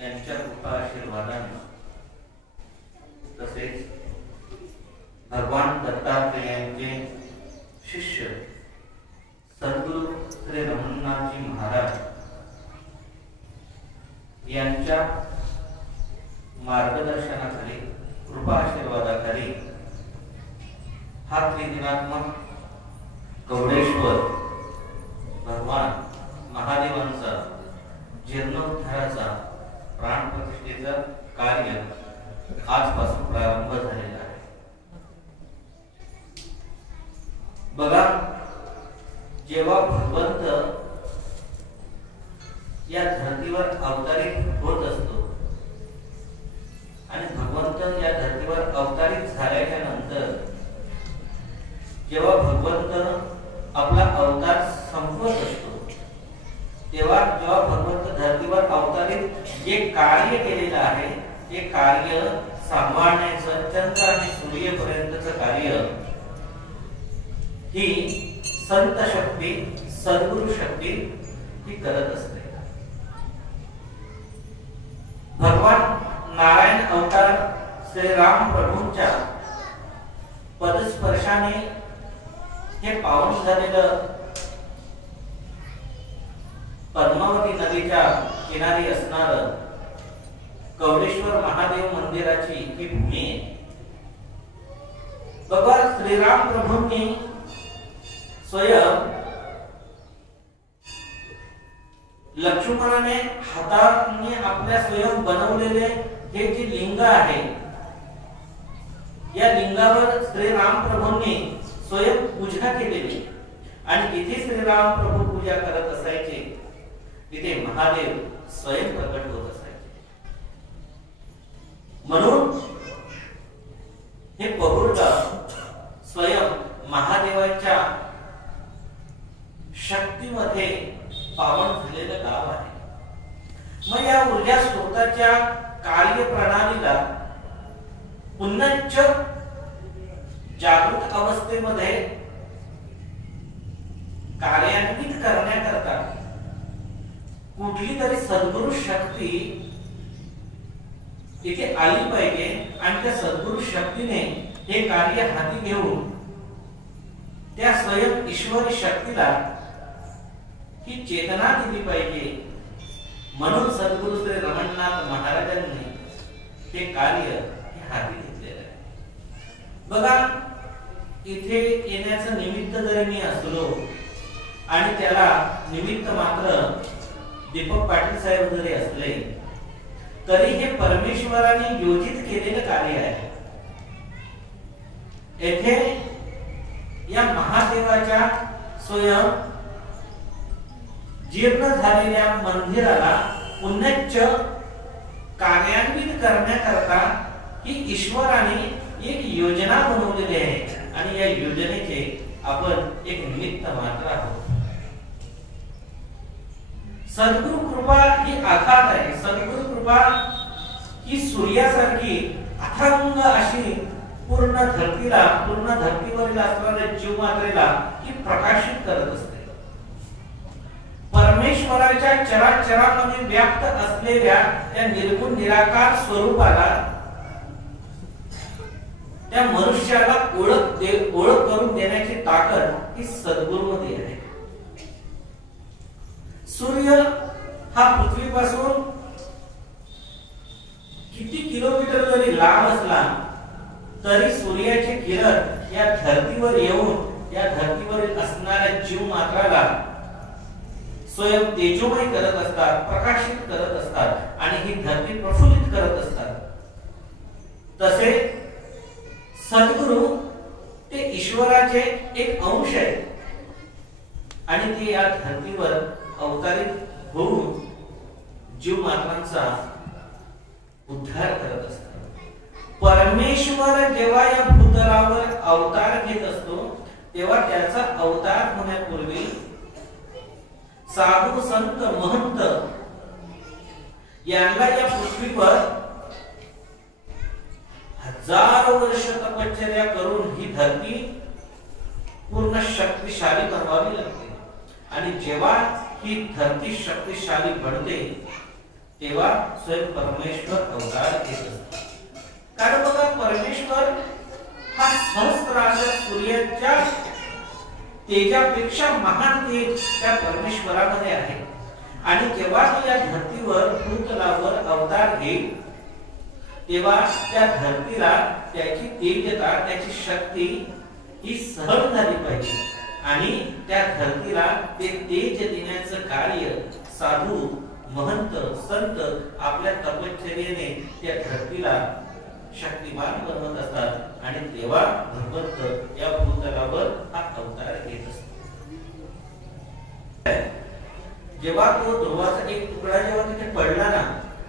यांच्या कृपा आशीर्वादाने तसेच भगवान दत्तात्रेयांचे शिष्य सद्गुरु श्री रमणनाथजी महाराज यांच्या मार्गदर्शनाखाली कृपा आशीर्वादाखाली हा त्रिदिनात्मक कवडेश्वर भगवान महादेवांचा जीर्णोद्धाराचा प्राणप्रतिष्ठेचा कार्य आजपासून प्रारंभ झालेला आहे। बघा, जेव्हा भगवंत या धर्तीवर अवतरित होत असतो आणि भगवंत या धर्तीवर अवतरित झाल्याच्या नंतर जेव्हा भगवंत आपला अवतार संपवत असतो तेव्हा जेव्हा भगवंत धर्तीवर अवतरित जे कार्य केलेलं आहे ते कार्य सांभाळण्याचं चंद्र आणि सूर्यपर्यंतचं कार्य ही संत शक्ती सद्गुरु शक्ती ही करत असते। भगवान नारायण अवतार श्री राम प्रभूंच्या पदस्पर्शाने हे पावन झालेलं पद्मावती नदीच्या किनारी असणार कवडेश्वर महादेव मंदिराची ही भूमी आहे। बघा, श्रीराम प्रभूंनी स्वयं लक्ष्मणाने हाताने आपल्या स्वयं बनवलेले हे जे लिंग आहे या लिंगावर श्रीराम प्रभूंनी स्वयं पूजा केलेली आणि तिथे श्रीराम प्रभू पूजा करत असायचे, तिथे महादेव स्वयं प्रकट होत असायचे। म्हणून हे पहुर्गाव स्वयं महादेवाच्या शक्तीमध्ये पावन झालेलं गाव आहे। मग या ऊर्जा स्रोताच्या कार्यप्रणालीला पुन्हाच जागृत अवस्थेमध्ये कार्यान्वित करण्याकरता कुठली तरी सद्गुरु शक्ती इथे आली पाहिजे आणि त्या सद्गुरु शक्तीने हे कार्य हाती घेऊन त्या स्वयं ईश्वरी शक्तीला ही चेतना दिली पाहिजे। म्हणून सद्गुरु श्री रमणनाथ महाराजांनी हे कार्य हाती घेतलेलं आहे। बघा, इथे येण्याचं निमित्त जरी मी असलो आणि त्याला निमित्त मात्र दीपक पाटील साहेब जरी असले तरी हे परमेश्वराने योजित केलेलं कार्य आहे। येथे या महादेवाच्या स्वयं जीर्ण झालेल्या मंदिराला पुन्हाच कार्यान्वित करण्याकरता ही ईश्वराने एक योजना बनवलेली आहे आणि या योजनेचे आपण एक निमित्त मात्र आहोत। सद्गुरु कृपा ही अगाध आहे। सद्गुरु कृपा ही सूर्यासारखी अथांग अशी पूर्ण धर्तीवरील असणाऱ्या जीव मात्रेला ही प्रकाशित करत असते। परमेश्वराच्या चराचरामध्ये व्याप्त असलेल्या त्या निर्गुण निराकार स्वरूपाला त्या मनुष्याला ओळख करून देण्याची ताकद ही सद्गुरूमध्ये आहे। सूर्य हा पृथ्वीपासून किती किलोमीटर जरी लांब असला तरी सूर्याचे किरण या धर्तीवर येऊन या धर्तीवरील असणाऱ्या जीव मात्राला स्वयं तेजोमय करत असतात, प्रकाशित करत असतात आणि ही धरती प्रफुल्लित करत असतात। तसे सद्गुरु ते ईश्वराचे एक अंश आहे आणि ते या धर्तीवर अवतरित होऊन जीव मात्रांचा उद्धार करत असतात। परमेश्वर जेव्हा या भूतलावर अवतार घेत असतो तेव्हा त्याचा अवतार होण्यापूर्वी साधू संत महंत यांना या पृथ्वीवर हजारो वर्ष तपश्चर्या करून ही धरती पूर्ण शक्तिशाली बनवावी लागते आणि जेव्हा ही धरती शक्तिशाली बनते तेव्हा स्वयं परमेश्वर अवतार घेत असतात. कारण बघा, परमेश्वर हा सहस्राच्या सूर्याच्या तेजापेक्षा महान तेज त्या परमेश्वरामध्ये आहे. आणि जेव्हा तो या धरतीवर भूतलावर अवतार घेईल तेव्हा त्या धरतीला त्याची तेजता, त्याची शक्ती ही सहन झाली पाहिजे. आणि त्या धरतीला ते तेज देण्याचं कार्य साधू, महंत, संत आपल्या तपश्चर्येने त्या धरतीला शक्तिमान बनवत असतात. आणि तेव्हा भगवंत या भूतलावर हा अवतार घेत असतो. जेव्हा तो ध्रुवाचा एक तुकडा जेव्हा तिथे पडला ना,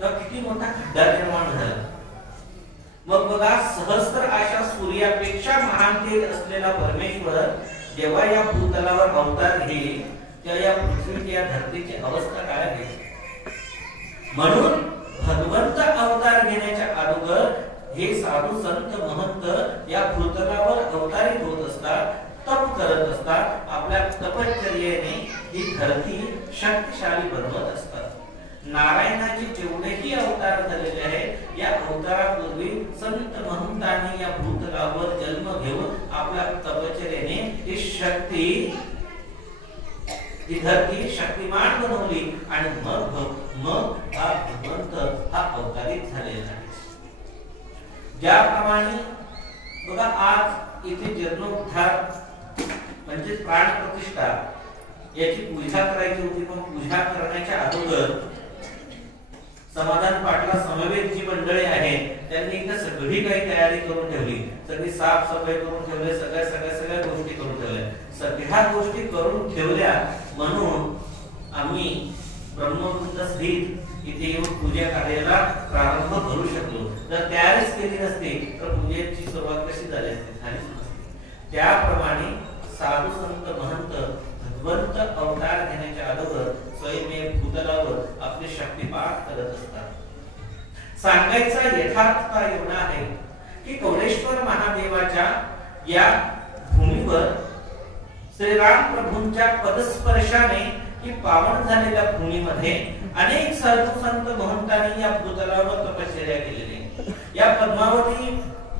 तेव्हा किती मोठा खड्डा निर्माण झाला. मग बघा, सहस्त्र अशा सूर्यापेक्षा महान तेज असलेला परमेश्वर जेव्हा या भूतलावर अवतार घेईल तेव्हा या पृथ्वीच्या, या धरतीची अवस्था काय आहे. म्हणून भगवंत अवतार घेण्याच्या अगोदर हे साधू, संत, महंत या भूतलावर अवतारित होत असतात, तप करत असतात. आपल्या तपश्चर्येने ही धरती शक्तिशाली बनवत असतात. नारायणाचे जेवढेही अवतार झालेले आहेत, या अवतारापूर्वी संत महंतांनी या भूतलावर जन्म घेऊन आपल्या तपश्चर्येने ही शक्ती, ही धरती शक्तिमान बनवली. आणि मग हा भगवंत हा अवतारित झालेला आहे. ज्याप्रमाणे बघा, आज इथे जीर्णोद्धार म्हणजे प्राण प्रतिष्ठा याची पूजा करायची होती. पण पूजा करण्याच्या अगोदर समाधान पाटला समवेत जी मंडळी आहे त्यांनी इथे सगळी काही तयारी करून ठेवली. सगळी साफसफाई करून ठेवली, सगळ्या गोष्टी करून ठेवल्या. सगळ्या गोष्टी करून ठेवल्या म्हणून आम्ही ब्रह्मवृंद सहित इथे येऊन पूजा कार्याला प्रारंभ करू शकलो. जर तयारीच केली नसती तर पूजेची सुरुवात कशी झाली असती. त्याप्रमाणे साधू, संत, महंत भगवंत अवतार घेण्याच्या अगोदर स्वयं भूतलावर आपली शक्तिपात करत असतात. सांगायचा यथार्थता एवढा आहे की कौडेश्वर महादेवाच्या या भूमीवर श्रीराम प्रभूंच्या पदस्पर्शाने ही पावन झालेल्या भूमीमध्ये अनेक साधू, संत, महंतांनी या भूतलावर तपश्चर्या केलेली. या पद्मावती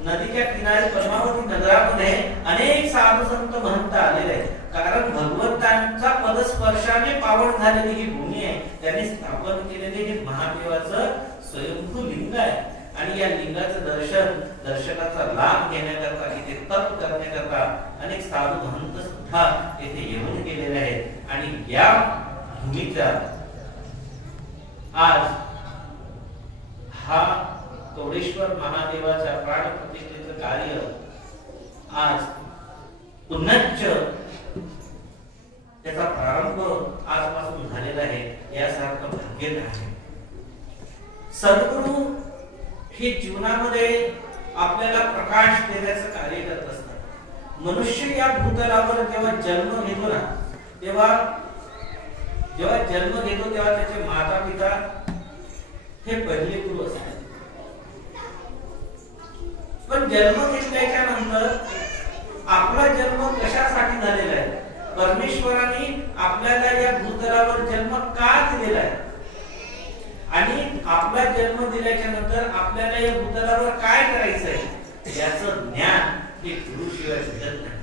नदीच्या किनारी, पद्मावती नगरामध्ये अनेक साधू, संत, महंत आलेले आहेत. कारण भगवंतांचा पदस्पर्शाने पावन झालेली ही भूमी आहे. त्यांनी स्थापन केलेले हे महादेवाचं स्वयंभू लिंग आहे. आणि या लिंगाचं दर्शनाचा लाभ घेण्याकरता, इथे तप करण्याकरता अनेक साधू, महंत सुद्धा येथे येऊन गेलेले आहेत. आणि या भूमीचा आज हा कौडेश्वर महादेवाच्या प्राण प्रतिष्ठेचं कार्य आज पुनश्च त्याचा प्रारंभ आजपासून झालेला आहे. यासारखं भाग्य आहे. सद्गुरू हे जीवनामध्ये आपल्याला प्रकाश देण्याचं कार्य करत असतात. मनुष्य या भूतलावर जेव्हा जन्म घेतो ना, तेव्हा त्याचे माता पिता हे पहिले गुरु असतात. पण जन्म घेतल्याच्या नंतर आपला जन्म कशासाठी झालेला आहे. परमेश्वराने आपल्याला या भूतलावर जन्म का दिलेला आहे आणि आपला जन्म दिल्याच्या नंतर आपल्याला या भूतलावर काय करायचं आहे याचं ज्ञान हे गुरु शिवाय मिळत नाही.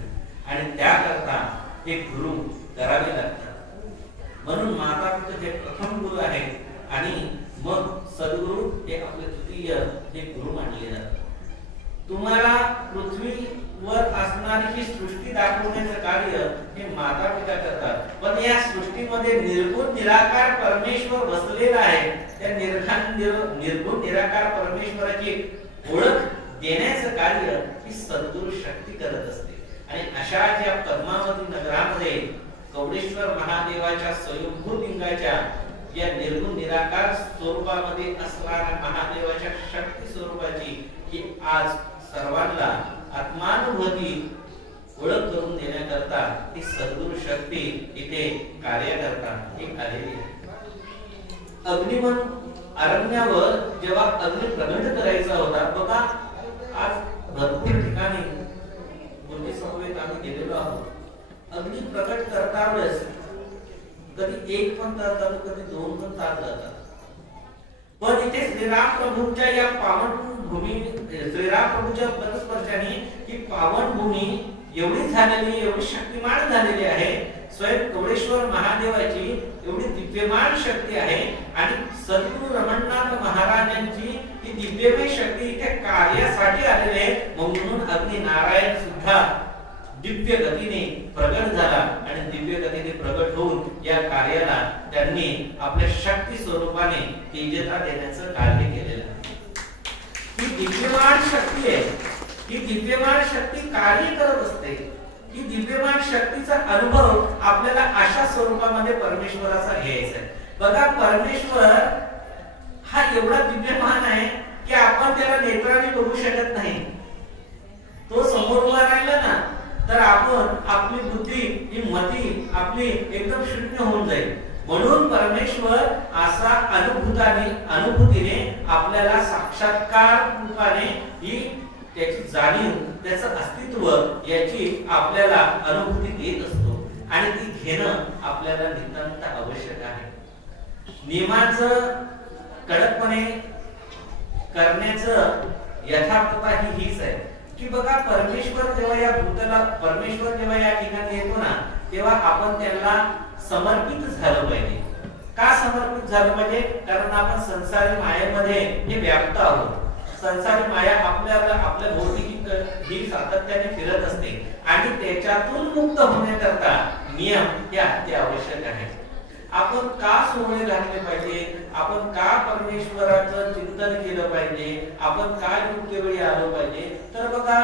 आणि त्याकरता हे गुरु करावे लागतात. म्हणून माता पिता हे प्रथम गुरु आहेत आणि मग सद्गुरु हे आपले तृतीय हे गुरु मानले जातात. तुम्हाला पृथ्वीवर असणारी ही सृष्टी दाखवण्याचं कार्य हे माता पिता करतात. पण या सृष्टीमध्ये निर्गुण निराकार परमेश्वर बसलेला आहे. त्या निर्गुण निराकार परमेश्वराची ओळख देण्याचं कार्य ही सद्गुरु शक्ती करत असते. आणि अशा ज्या पद्मावती नगरामध्ये कौडेश्वर महादेवाच्या स्वयंभू लिंगाच्या या निर्गुण निराकार स्वरूपामध्ये असणाऱ्या महादेवाच्या शक्ती स्वरूपाची ही आज सर्वांना आत्मानुभूती ओळख करून देण्याकरता ही सद्गुरु शक्ती इथे कार्य करता ही आलेली आहे. अग्निमन अरण्यावर जेव्हा अग्नी प्रगट करायचा होता बघा, आज भरपूर ठिकाणी पूर्वी समवेत आम्ही गेलेलो आहोत. अग्नी प्रकट करता वेळेस कधी एक पण तास जातो, कधी दोन पण तास जातात. पण इथे श्रीराम प्रभूंच्या या पावन भूमी, श्रीराम प्रभूच्या पदस्पर्शाने ही पावन भूमी एवढी झालेली, एवढी शक्तिमान झालेली आहे, स्वयं कवळेश्वर महादेवाची एवढी दिव्यमान शक्ती आहे आणि सद्गुरु रमणनाथ महाराजांची ही दिव्यमय शक्ती इथे कार्यासाठी आलेली आहे. म्हणून अग्नी नारायण सुद्धा दिव्य गतीने प्रगट झाला आणि दिव्य गतीने प्रगट होऊन या कार्याला त्यांनी आपल्या शक्ती स्वरूपाने तेजता देण्याचं कार्य केलेलं आहे. ही दिव्यमान शक्ती आहे, ही दिव्यमान शक्ती कार्य करत असते. ही दिव्यमान शक्तीचा अनुभव आपल्याला अशा स्वरूपामध्ये परमेश्वराचा घ्यायचा आहे. बघा, परमेश्वर हा एवढा दिव्यमान आहे की आपण त्याला नेत्राने बघू शकत नाही. तो समोर उभा राहिला ना तर आपण आपली बुद्धी, ही मती आपली एकदम शून्य होऊन जाईल. म्हणून परमेश्वर असा अनुभूतीने आपल्याला साक्षात्कार रूपाने ही त्याची जाणीव, त्याचं अस्तित्व याची आपल्याला अनुभूती देत असतो आणि ती घेणं आपल्याला नितांत आवश्यक आहे. नियमाचं कडकपणे करण्याचं यथार्थता हीच आहे की बघा, परमेश्वर जेव्हा या ठिकाणी येतो ना तेव्हा आपण त्याला समर्पित झालं पाहिजे. का समर्पित झालं पाहिजे? कारण आपण संसारी मायेमध्ये हे व्याप्त आहोत. संसारी माया आपल्या भोवती ही सातत्याने फिरत असते आणि त्याच्यातून मुक्त होण्याकरता नियम हे अति आवश्यक आहे. आपण का सोहळे घातले पाहिजे, आपण का परमेश्वराचं चिंतन केलं पाहिजे, आपण का योग्य वेळी आलो पाहिजे, तर बघा,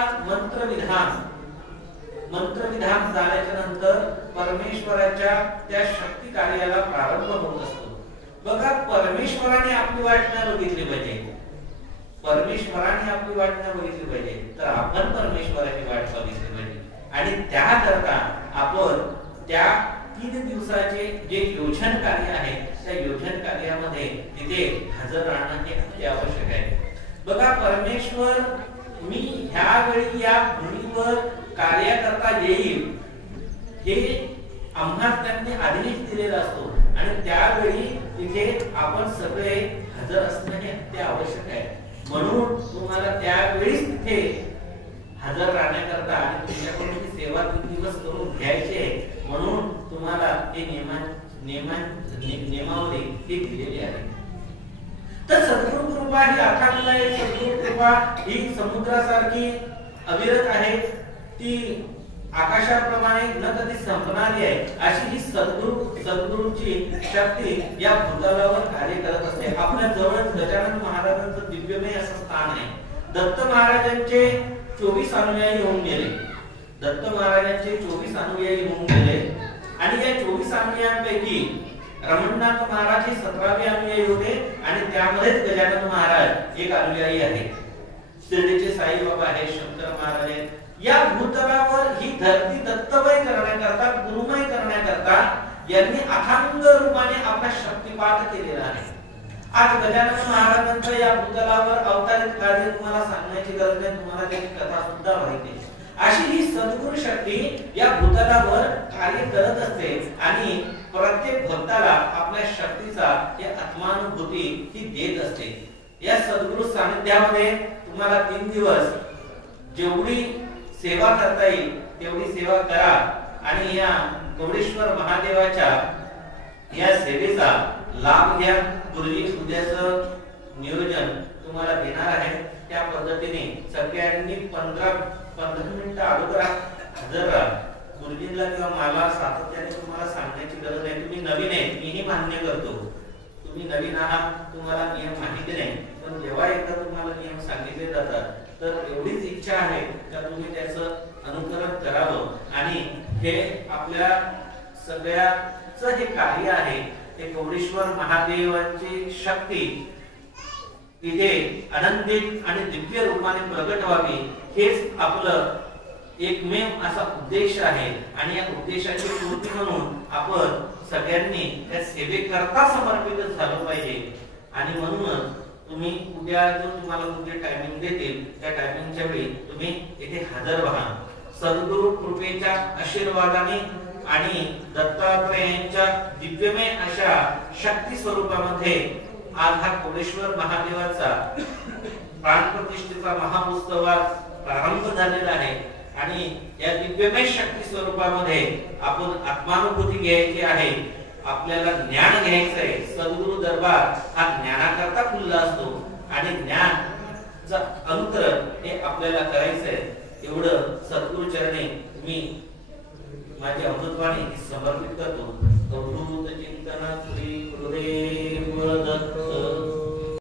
मंत्रविधान झाल्याच्या नंतर परमेश्वराच्या त्या शक्ती कार्याला प्रारंभ होत असतो. बघा, परमेश्वराने आपली वाट न बघितली पाहिजे, परमेश्वराने आपली वाट न बघितली पाहिजे, तर आपण परमेश्वराची वाट बघितली पाहिजे. आणि त्याकरता आपण त्या 3 दिवसाचे जे योजन कार्य आहे त्या योजन कार्यामध्ये तिथे हजर राहणं हे अति आवश्यक आहे. बघा, परमेश्वर मी ह्यावेळी या भूमीवर कार्य करता येईल हे आम्हाला त्यांनी आदेश दिलेला असतो आणि त्यावेळी तिथे आपण सगळे हजर असणं हे अति आवश्यक आहे. म्हणून तुम्हाला त्यावेळीच तिथे हजर राहण्याकरता आणि तुमच्याकडून ही सेवा 3 दिवस करून घ्यायची आहे. म्हणून तुम्हाला हे नियमावली ही दिलेली आहे. तर सद्गुरु कृपा ही अथांग आहे. सद्गुरु कृपा ही समुद्रासारखी अविरत आहे, ती आकाशाप्रमाणे न कधी संपणारी आहे. अशी ही सद्गुरूची शक्ती या भूतलावर कार्य करत असते. आपल्या जवळच गजानन महाराजांचं दिव्यमय असं स्थान आहे. दत्त महाराजांचे 24 अनुयायी होऊन गेले. दत्त महाराजांचे 24 अनुयायी होऊन गेले आणि या 24 अनुयायांपैकी रमणनाथ महाराज हे 17वे अनुयायी होते आणि त्यामध्येच गजानन महाराज एक अनुयायी आहे. शिर्डीचे साईबाबा आहेत, शंकर महाराज आहेत. या भूतलावर ही धरती दत्तमय करण्याकरता, गुरुमय करण्याकरता यांनी अथांग रूपाने आपला शक्तिपात केलेला आहे. आज गजानन महाराजांचं या भूतलावर अवतारित कार्य तुम्हाला सांगण्याची गरज नाही, तुम्हाला त्याची कथा सुद्धा माहिती आहे. अशी ही सद्गुरु शक्ती या भूतलावर कार्य करत असते आणि प्रत्येक भक्ताला आपल्या शक्तीचा या आत्मानुभूती ही देत असते. या सद्गुरु सानिध्यामध्ये तुम्हाला 3 दिवस जेवढी सेवा करता येईल तेवढी सेवा करा आणि या कवळेश्वर महादेवाच्या या सेवेचा लाभ घ्या. गुरुजी उद्याचं नियोजन तुम्हाला देणार आहे. त्या पद्धतीने सगळ्यांनी 15 मिनिटं अगोदर हजर राहा. गुरुजींना किंवा मला सातत्याने तुम्हाला सांगण्याची गरज नाही. तुम्ही नवीन आहे, मीही मान्य करतो. तुम्ही नवीन आहात, तुम्हाला नियम माहिती नाही, पण जेव्हा एकदा तुम्हाला नियम सांगितले जातात तर एवढीच इच्छा आहे का तुम्ही त्याचं अनुकरण करावं आणि हे आपल्या सगळ्याचं हे कार्य आहे ते कवळेश्वर महादेवाची शक्ती इथे आनंदित आणि दिव्य रूपाने प्रगट व्हावी हेच आपलं एकमेव असा उद्देश आहे. आणि या उद्देशाची पूर्ती म्हणून आपण सगळ्यांनी त्या सेवेकरता समर्पित झालं पाहिजे. आणि म्हणूनच तुम्ही उद्या जो तुम्हाला उद्या टायमिंग देतील त्या टायमिंगच्या वेळी तुम्ही इथे हजर व्हा. सद्गुरु कृपेच्या आशीर्वादाने आणि दत्तात्रेयांच्या दिव्यमय अशा शक्ती स्वरूपामध्ये आज हा कोडेश्वर महादेवाचा प्राणप्रतिष्ठेचा महाउत्सवात प्रारंभ झालेला आहे आणि या दिव्यमय शक्ती स्वरूपामध्ये आपण आत्मानुभूती घ्यायची आहे, आपल्याला ज्ञान घ्यायचं आहे। सद्गुरु दरबार हा ज्ञानाकरता खुल्ला असतो आणि ज्ञानचा अंतरण हे आपल्याला करायचं आहे। एवढं सद्गुरु चरणी मी माझी अमृतवाणी समर्पित करतो।